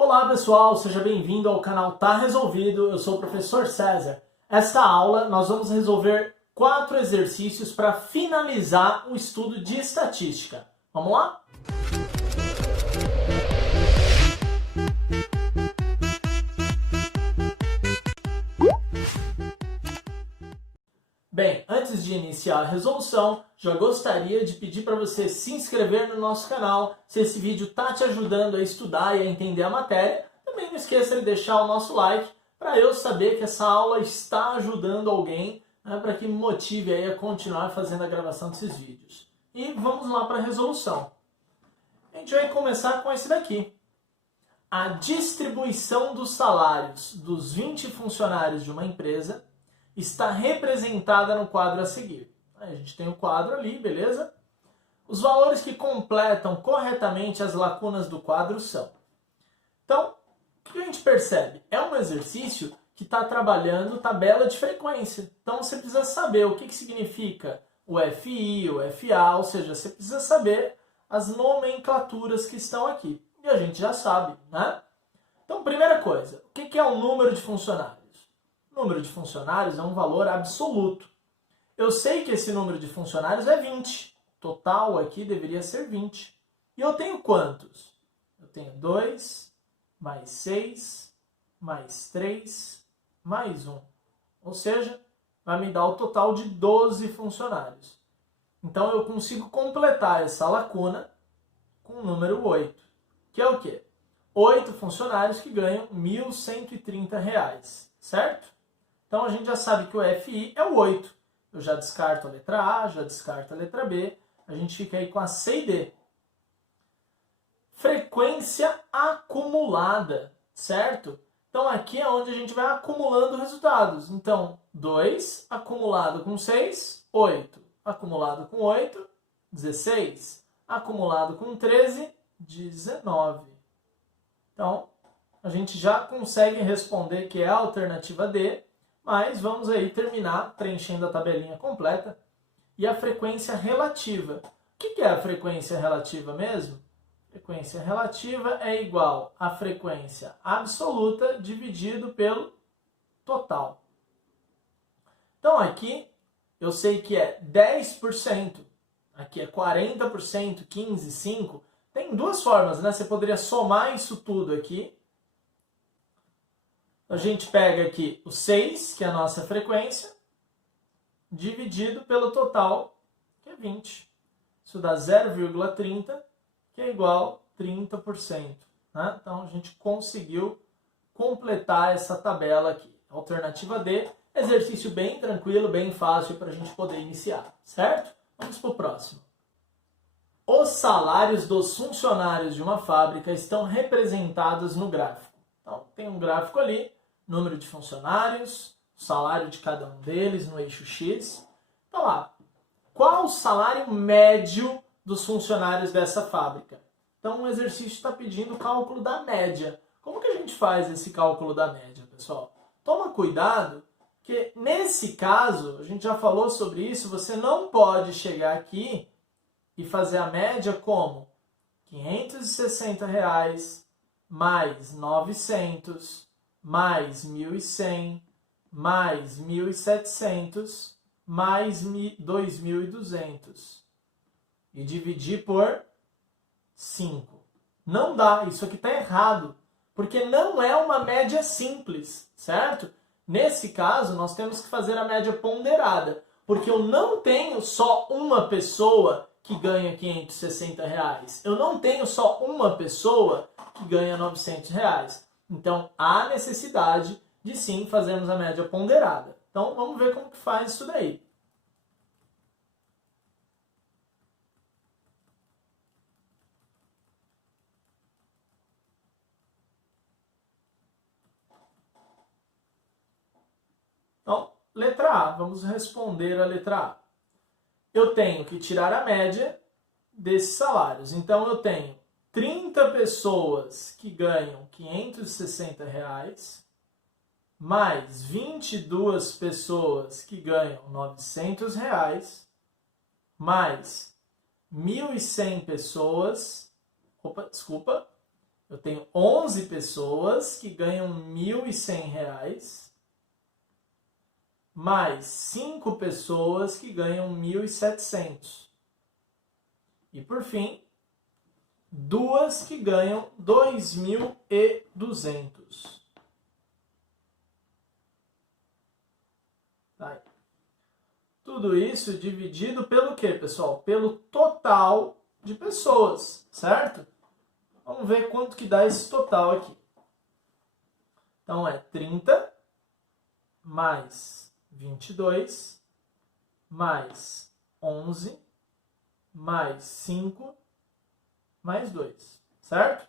Olá pessoal, seja bem-vindo ao canal Tá Resolvido, eu sou o professor César. Esta aula nós vamos resolver 4 exercícios para finalizar o estudo de estatística. Vamos lá? Bem, antes de iniciar a resolução, já gostaria de pedir para você se inscrever no nosso canal, se esse vídeo está te ajudando a estudar e a entender a matéria. Também não esqueça de deixar o nosso like para eu saber que essa aula está ajudando alguém, né, para que me motive aí a continuar fazendo a gravação desses vídeos. E vamos lá para a resolução. A gente vai começar com esse daqui. A distribuição dos salários dos 20 funcionários de uma empresa está representada no quadro a seguir. A gente tem o quadro ali, beleza? Os valores que completam corretamente as lacunas do quadro são. Então, o que a gente percebe? É um exercício que está trabalhando tabela de frequência. Então, você precisa saber o que significa o FI, o FA, ou seja, você precisa saber as nomenclaturas que estão aqui. E a gente já sabe, né? Então, primeira coisa, o que é o número de funcionários? O número de funcionários é um valor absoluto. Eu sei que esse número de funcionários é 20. Total aqui deveria ser 20. E eu tenho quantos? Eu tenho 2, mais 6, mais 3, mais 1. Ou seja, vai me dar o total de 12 funcionários. Então eu consigo completar essa lacuna com o número 8. Que é o quê? 8 funcionários que ganham R$ 1.130, certo? Então a gente já sabe que o FI é o 8. Eu já descarto a letra A, já descarto a letra B. A gente fica aí com a C e D. Frequência acumulada, certo? Então aqui é onde a gente vai acumulando resultados. Então 2 acumulado com 6, 8. Acumulado com 8, 16. Acumulado com 13, 19. Então a gente já consegue responder que é a alternativa D. Mas vamos aí terminar preenchendo a tabelinha completa. E a frequência relativa. O que é a frequência relativa mesmo? Frequência relativa é igual à frequência absoluta dividido pelo total. Então aqui eu sei que é 10%, aqui é 40%, 15%, 5%. Tem duas formas, né? Você poderia somar isso tudo aqui. A gente pega aqui o 6, que é a nossa frequência, dividido pelo total, que é 20. Isso dá 0,30, que é igual a 30%. Né? Então, a gente conseguiu completar essa tabela aqui. Alternativa D, exercício bem tranquilo, bem fácil para a gente poder iniciar, certo? Vamos para o próximo. Os salários dos funcionários de uma fábrica estão representados no gráfico. Então, tem um gráfico ali, número de funcionários, salário de cada um deles no eixo X. Então lá, qual o salário médio dos funcionários dessa fábrica? Então o exercício está pedindo o cálculo da média. Como que a gente faz esse cálculo da média, pessoal? Toma cuidado, que nesse caso, a gente já falou sobre isso, você não pode chegar aqui e fazer a média como R$560 mais 900 mais 1.100, mais 1.700, mais 2.200. E dividir por 5. Não dá, isso aqui está errado, porque não é uma média simples, certo? Nesse caso, nós temos que fazer a média ponderada, porque eu não tenho só uma pessoa que ganha R$560. Eu não tenho só uma pessoa que ganha R$900. Então, há necessidade de sim fazermos a média ponderada. Então, vamos ver como que faz isso daí. Então, letra A. Vamos responder a letra A. Eu tenho que tirar a média desses salários. Então, eu tenho 30 pessoas que ganham R$560, mais 22 pessoas que ganham R$900, mais 1.100 pessoas, Eu tenho 11 pessoas que ganham R$ 1.100, mais 5 pessoas que ganham 1.700. E por fim, 2 que ganham 2.200. Tá aí. Tudo isso dividido pelo quê, pessoal? Pelo total de pessoas, certo? Vamos ver quanto que dá esse total aqui. Então é 30 mais 22 mais 11 mais 5 mais 2, certo?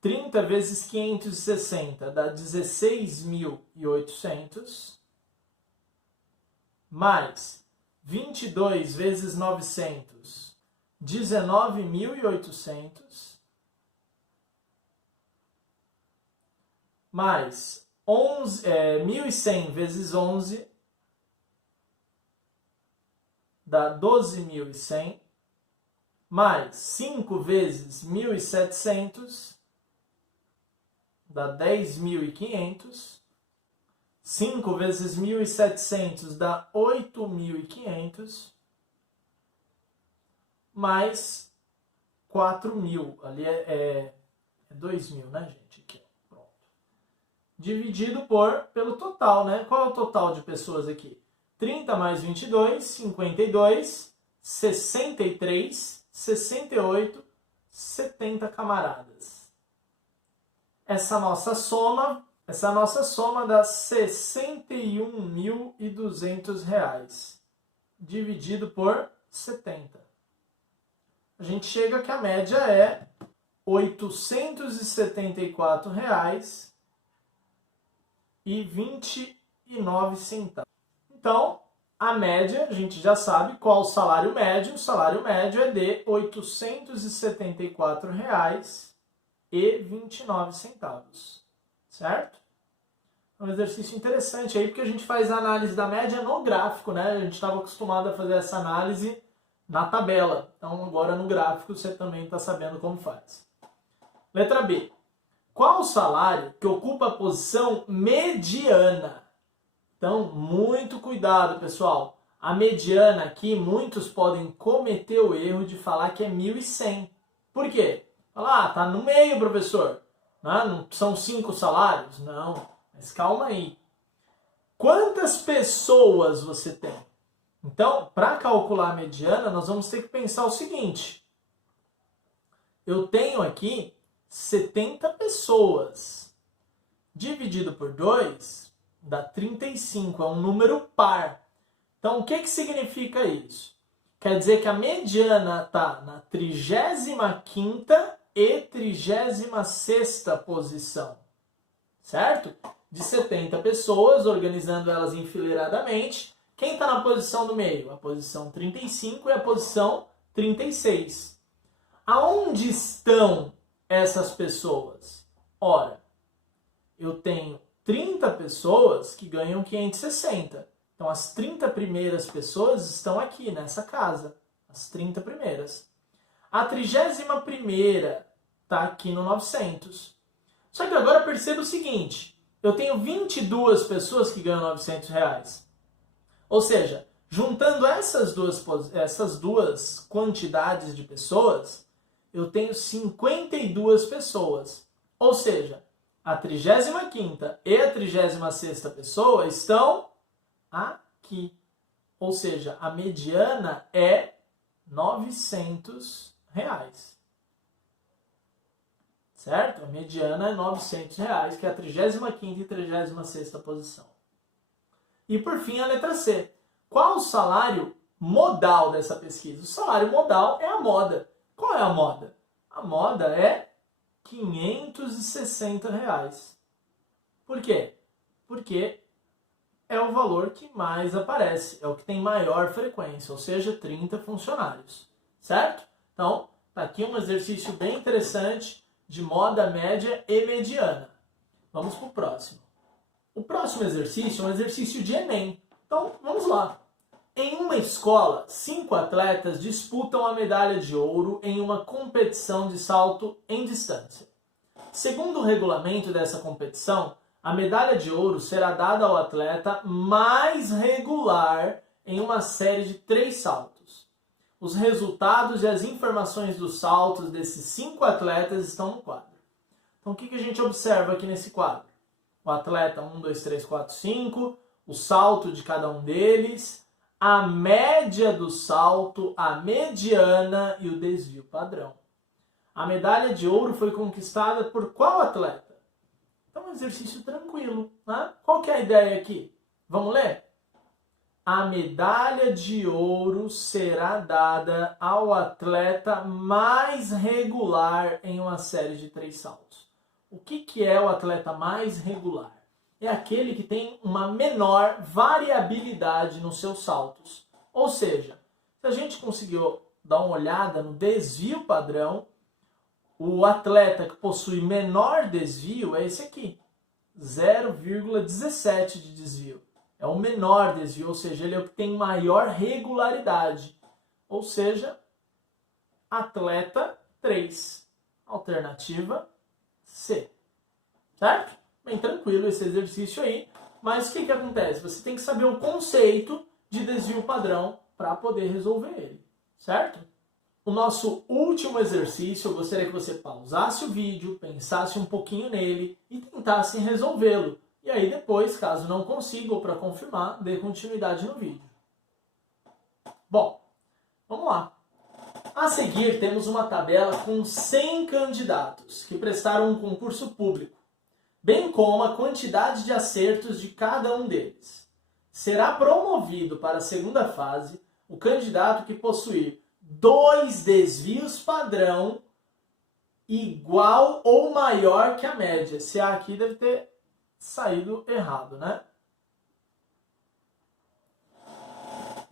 30 vezes 560 dá 16.800, mais 22 vezes 900, 19.800, mais 1.100 vezes 11 dá 12.100, mais 5 vezes 1.700 dá 10.500, 5 vezes 1.700 dá 8.500, mais 4.000, ali é 2.000, né, gente? Aqui, pronto. Dividido pelo total, né? Qual é o total de pessoas aqui? 30 mais 22, 52, 63, 68, 70 camaradas. Essa nossa soma dá R$ 61.200, dividido por 70. A gente chega que a média é R$ 874,29. Então, a média, a gente já sabe qual o salário médio. O salário médio é de R$ 874,29. Certo? É um exercício interessante aí, porque a gente faz a análise da média no gráfico, né? A gente estava acostumado a fazer essa análise na tabela. Então, agora no gráfico você também está sabendo como faz. Letra B. Qual o salário que ocupa a posição mediana? Então, muito cuidado, pessoal. A mediana aqui, muitos podem cometer o erro de falar que é 1.100. Por quê? Falar, tá no meio, professor. Não são 5 salários? Não, mas calma aí. Quantas pessoas você tem? Então, para calcular a mediana, nós vamos ter que pensar o seguinte. Eu tenho aqui 70 pessoas. Dividido por 2, dá 35. É um número par. Então, o que significa isso? Quer dizer que a mediana está na 35ª e 36ª posição. Certo? De 70 pessoas, organizando elas enfileiradamente. Quem está na posição do meio? A posição 35 e a posição 36. Aonde estão essas pessoas? Ora, eu tenho 30 pessoas que ganham 560. Então, as 30 primeiras pessoas estão aqui, nessa casa. As 30 primeiras. A 31ª está aqui no 900. Só que agora perceba o seguinte. Eu tenho 22 pessoas que ganham R$900. Ou seja, juntando essas duas quantidades de pessoas, eu tenho 52 pessoas. Ou seja, a 35ª e a 36ª pessoa estão aqui. Ou seja, a mediana é R$900. Certo? A mediana é R$900, que é a 35ª e 36ª posição. E por fim, a letra C. Qual o salário modal dessa pesquisa? O salário modal é a moda. Qual é a moda? A moda é R$560. Por quê? Porque é o valor que mais aparece, é o que tem maior frequência, ou seja, 30 funcionários. Certo? Então, tá aqui um exercício bem interessante de moda média e mediana. Vamos para o próximo. O próximo exercício é um exercício de Enem. Então, vamos lá. Em uma escola, 5 atletas disputam a medalha de ouro em uma competição de salto em distância. Segundo o regulamento dessa competição, a medalha de ouro será dada ao atleta mais regular em uma série de 3 saltos. Os resultados e as informações dos saltos desses 5 atletas estão no quadro. Então, o que a gente observa aqui nesse quadro? O atleta 1, 2, 3, 4, 5, o salto de cada um deles, a média do salto, a mediana e o desvio padrão. A medalha de ouro foi conquistada por qual atleta? Então, um exercício tranquilo, né? Qual que é a ideia aqui? Vamos ler? A medalha de ouro será dada ao atleta mais regular em uma série de 3 saltos. O que é o atleta mais regular? É aquele que tem uma menor variabilidade nos seus saltos. Ou seja, se a gente conseguiu dar uma olhada no desvio padrão, o atleta que possui menor desvio é esse aqui, 0,17 de desvio. É o menor desvio, ou seja, ele é o que tem maior regularidade. Ou seja, atleta 3. Alternativa C. Certo? Bem tranquilo esse exercício aí. Mas o que acontece? Você tem que saber o conceito de desvio padrão para poder resolver ele. Certo? O nosso último exercício, eu gostaria que você pausasse o vídeo, pensasse um pouquinho nele e tentasse resolvê-lo. E aí depois, caso não consiga ou para confirmar, dê continuidade no vídeo. Bom, vamos lá. A seguir temos uma tabela com 100 candidatos que prestaram um concurso público, bem como a quantidade de acertos de cada um deles. Será promovido para a segunda fase o candidato que possuir 2 desvios padrão igual ou maior que a média. Esse A aqui deve ter saído errado, né?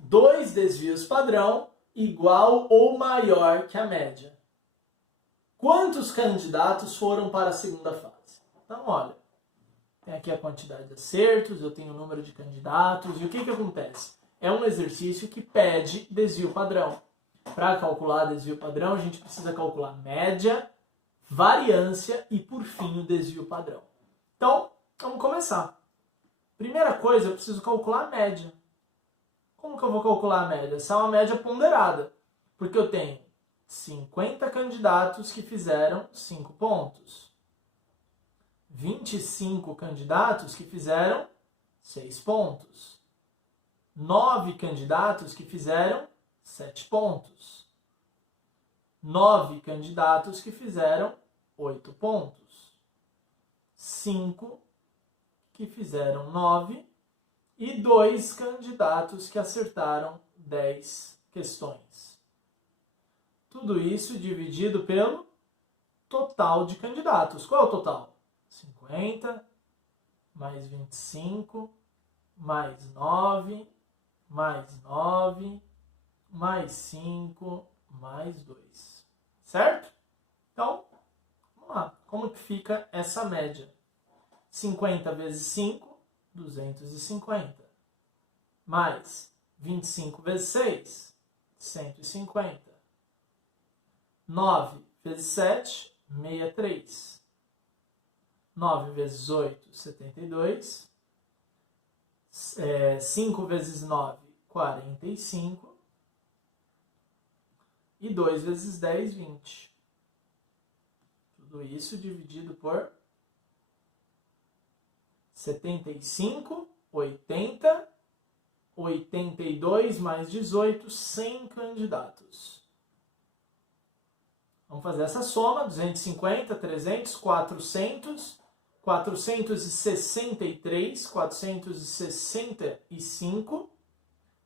2 desvios padrão igual ou maior que a média. Quantos candidatos foram para a segunda fase? Então, olha, tem aqui a quantidade de acertos, eu tenho o número de candidatos, e o que acontece? É um exercício que pede desvio padrão. Para calcular desvio padrão, a gente precisa calcular média, variância e, por fim, o desvio padrão. Então, vamos começar. Primeira coisa, eu preciso calcular a média. Como que eu vou calcular a média? Essa é uma média ponderada, porque eu tenho 50 candidatos que fizeram 5 pontos. 25 candidatos que fizeram 6 pontos. 9 candidatos que fizeram 7 pontos. 9 candidatos que fizeram 8 pontos. 5 que fizeram 9 e 2 candidatos que acertaram 10 questões. Tudo isso dividido pelo total de candidatos. Qual é o total? 50, mais 25, mais 9, mais 9, mais 5, mais 2. Certo? Então, vamos lá. Como que fica essa média? 50 vezes 5, 250. Mais 25 vezes 6, 150. 9 vezes 7, 63. 9 vezes 8, 72. 5 vezes 9, 45. E 2 vezes 10, 20. Tudo isso dividido por 75, 80, 82 mais 18, 100 candidatos. Vamos fazer essa soma, 250, 300, 400, 463, 465,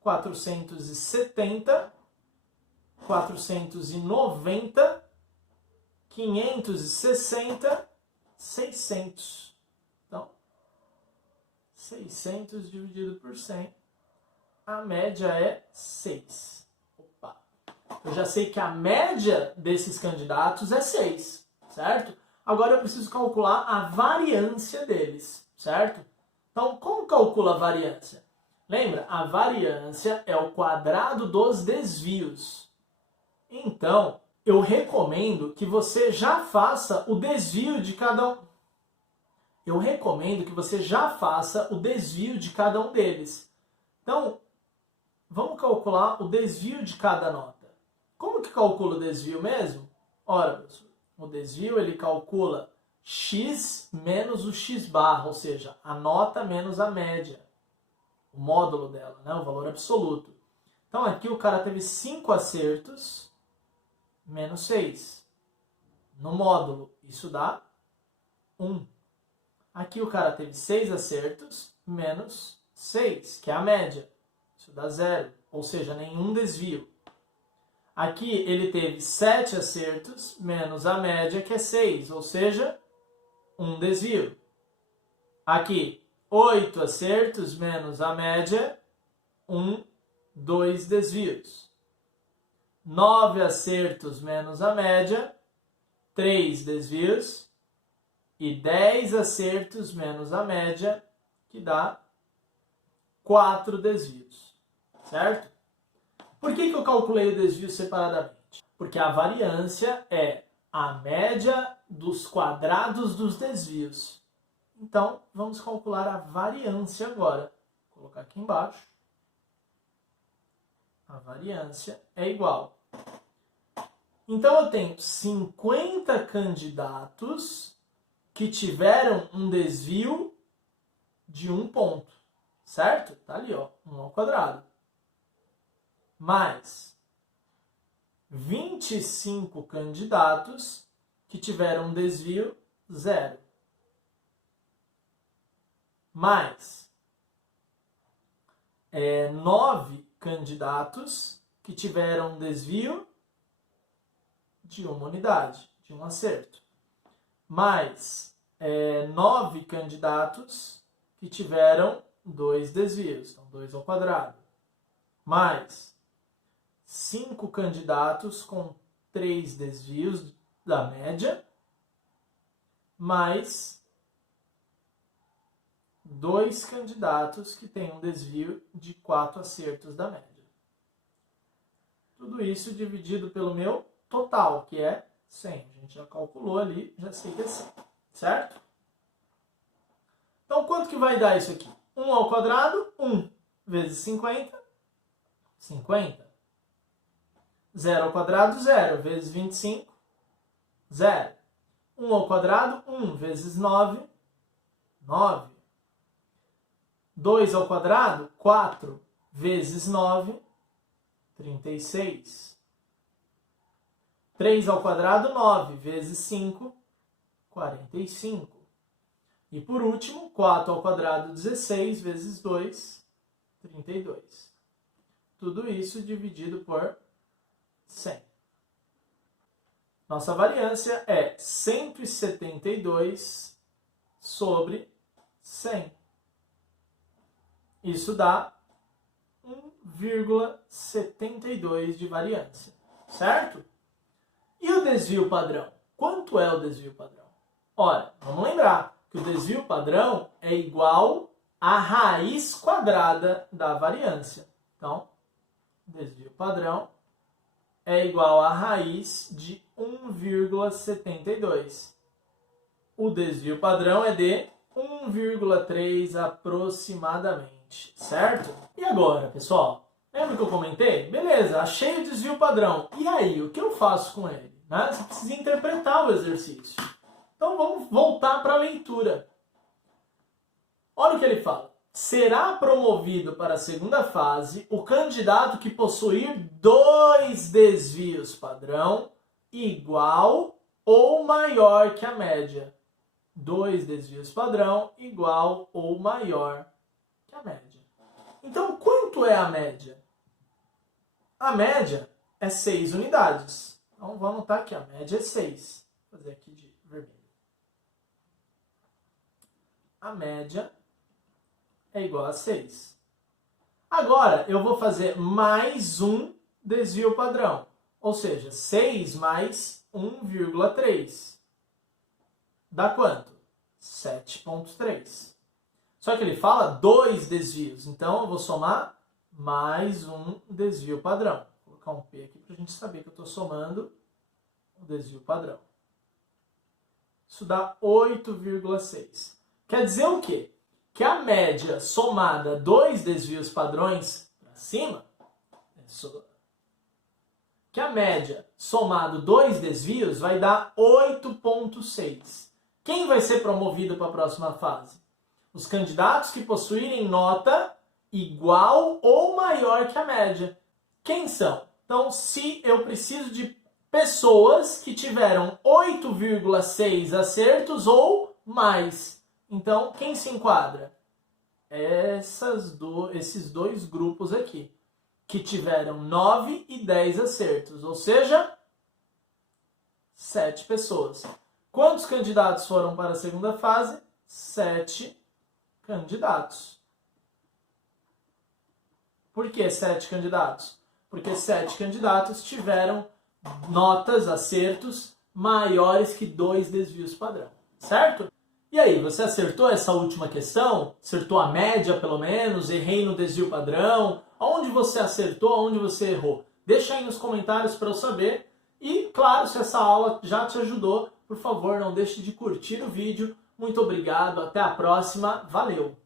470, 490, 560, 600. Então, 600 dividido por 100, a média é 6. Opa! Eu já sei que a média desses candidatos é 6, certo? Agora eu preciso calcular a variância deles, certo? Então, como calcula a variância? Lembra? A variância é o quadrado dos desvios. Então, eu recomendo que você já faça o desvio de cada um. Eu recomendo que você já faça o desvio de cada um deles. Então, vamos calcular o desvio de cada nota. Como que calcula o desvio mesmo? Ora, professor, o desvio ele calcula x menos o x barra, ou seja, a nota menos a média. O módulo dela, né? O valor absoluto. Então aqui o cara teve 5 acertos, menos 6. No módulo, isso dá 1. Aqui o cara teve 6 acertos, menos 6, que é a média. Isso dá 0, ou seja, nenhum desvio. Aqui ele teve 7 acertos, menos a média, que é 6, ou seja, um desvio. Aqui, 8 acertos, menos a média, 2 desvios. 9 acertos, menos a média, 3 desvios. E 10 acertos, menos a média, que dá 4 desvios. Certo? Por que eu calculei o desvio separadamente? Porque a variância é a média dos quadrados dos desvios. Então, vamos calcular a variância agora. Vou colocar aqui embaixo. A variância é igual. Então, eu tenho 50 candidatos que tiveram um desvio de 1 ponto. Certo? Tá ali, ó, 1 ao quadrado. Mais 25 candidatos que tiveram um desvio 0. Mais 9 candidatos que tiveram um desvio de 1 unidade, de 1 acerto. Mais 9 candidatos que tiveram 2 desvios, então 2 ao quadrado. Mais 5 candidatos com 3 desvios da média, mais 2 candidatos que têm um desvio de 4 acertos da média. Tudo isso dividido pelo meu total, que é 100. A gente já calculou ali, já sei que é 100, certo? Então, quanto que vai dar isso aqui? 1 ao quadrado, 1 vezes 50, 50. 0 ao quadrado, 0, vezes 25, 0. 1 ao quadrado, 1 vezes 9, 9. 2 ao quadrado, 4 vezes 9, 36. 3 ao quadrado, 9 vezes 5, 45. E por último, 4 ao quadrado, 16 vezes 2, 32. Tudo isso dividido por 100. Nossa variância é 172 sobre 100. Isso dá 1,72 de variância, certo? E o desvio padrão? Quanto é o desvio padrão? Ora, vamos lembrar que o desvio padrão é igual à raiz quadrada da variância. Então, desvio padrão é igual à raiz de 1,72. O desvio padrão é de 1,3 aproximadamente, certo? E agora, pessoal? Lembra que eu comentei? Beleza, achei o desvio padrão. E aí, o que eu faço com ele? Né? Você precisa interpretar o exercício. Então vamos voltar para a leitura. Olha o que ele fala. Será promovido para a segunda fase o candidato que possuir 2 desvios padrão igual ou maior que a média. 2 desvios padrão igual ou maior que a média. Então, quanto é a média? A média é 6 unidades. Então, vou anotar aqui, a média é 6. Vou fazer aqui de vermelho. A média é igual a 6. Agora, eu vou fazer mais um desvio padrão. Ou seja, 6 mais 1,3. Dá quanto? 7,3. Só que ele fala 2 desvios. Então, eu vou somar mais um desvio padrão. Vou colocar um P aqui para a gente saber que eu estou somando o desvio padrão. Isso dá 8,6. Quer dizer o quê? Que a média somada 2 desvios padrões para cima, que a média somado 2 desvios vai dar 8,6. Quem vai ser promovido para a próxima fase? Os candidatos que possuírem nota igual ou maior que a média. Quem são? Então, se eu preciso de pessoas que tiveram 8,6 acertos ou mais. Então, quem se enquadra? Esses dois grupos aqui, que tiveram 9 e 10 acertos, ou seja, 7 pessoas. Quantos candidatos foram para a segunda fase? 7 candidatos. Por que 7 candidatos? Porque 7 candidatos tiveram notas, acertos, maiores que 2 desvios padrão, certo? E aí, você acertou essa última questão? Acertou a média, pelo menos? Errei no desvio padrão? Onde você acertou, onde você errou? Deixa aí nos comentários para eu saber. E, claro, se essa aula já te ajudou, por favor, não deixe de curtir o vídeo. Muito obrigado, até a próxima, valeu!